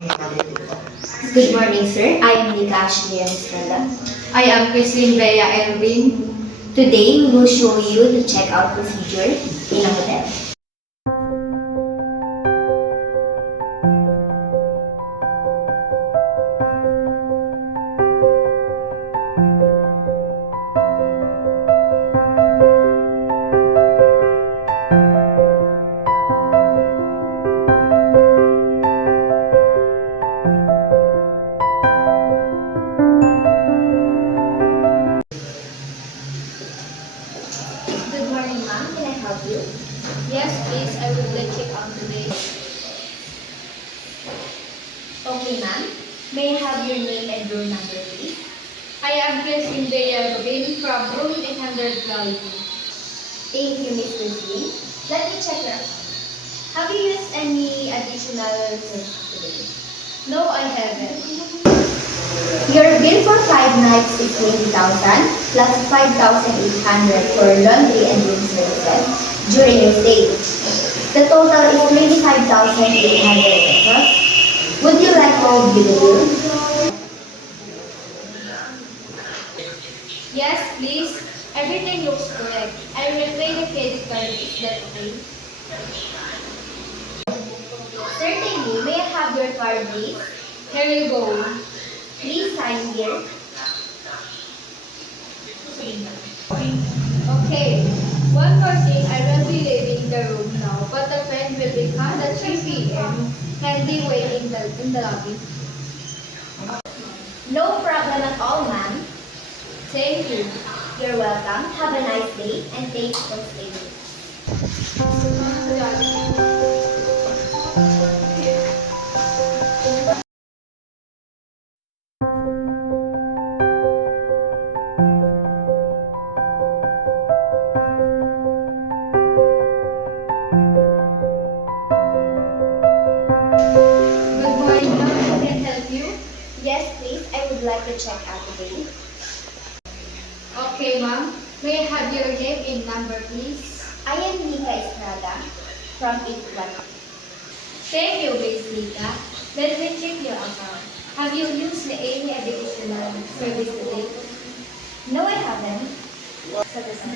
Good morning, sir. I am Nika Ashley Estrada. I am Christine Bea Elvin. Today, we will show you the checkout procedure in a hotel. Good morning, ma'am. Can I help you? Yes, please. I would like check out today. Okay, ma'am. May I have your name and room number, please? I am Christine Bea Elvin from room 812. Thank you, Miss Christine. Let me check your account. Have you used any additional services today? No, I haven't. Your bill for 5 nights is 20,000 plus 5,800 for laundry and room services during your stay. The total is 25,800 pesos. Would you like to review the bill? Yes, please. Everything looks correct. I will pay the credit card. Is that okay? Certainly. May I have your card, please? Here you go. Please sign here. Okay. One more thing. I will be leaving the room now, but the friend will be come at 3 p.m. Kindly wait in the lobby. No problem at all, ma'am. Thank you. You're welcome. Have a nice day and thanks for staying with us. Good morning, ma'am. How can I help you? Yes, please. I would like to check out today. Okay, ma'am. May I have your name and number, please? I am Nika Estrada from 81. Thank you, Miss Lita. Let me check your account. Have you used any additional service today? No, I haven't.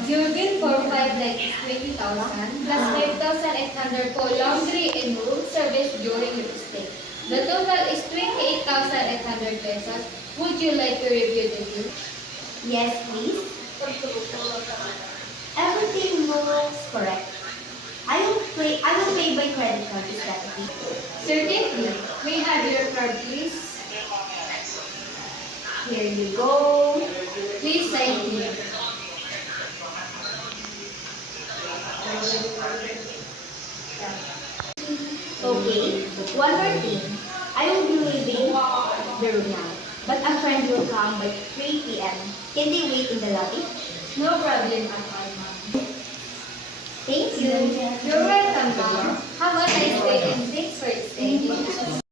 Your bill for 5 nights is 20,000 plus 5,800 for laundry and room service during your stay. The total is 28,800 pesos. Would you like to review the bill? Yes, please. Everything looks correct. I will pay by credit card. Is that okay? Certainly. May I have your card, please? Here you go. Please sign here. Okay. One more thing. I will be leaving the room now, but a friend will come by 3 p.m. Can they wait in the lobby? No problem at all, ma'am. Thank you. You're welcome, ma'am. Have a nice day and thanks for staying.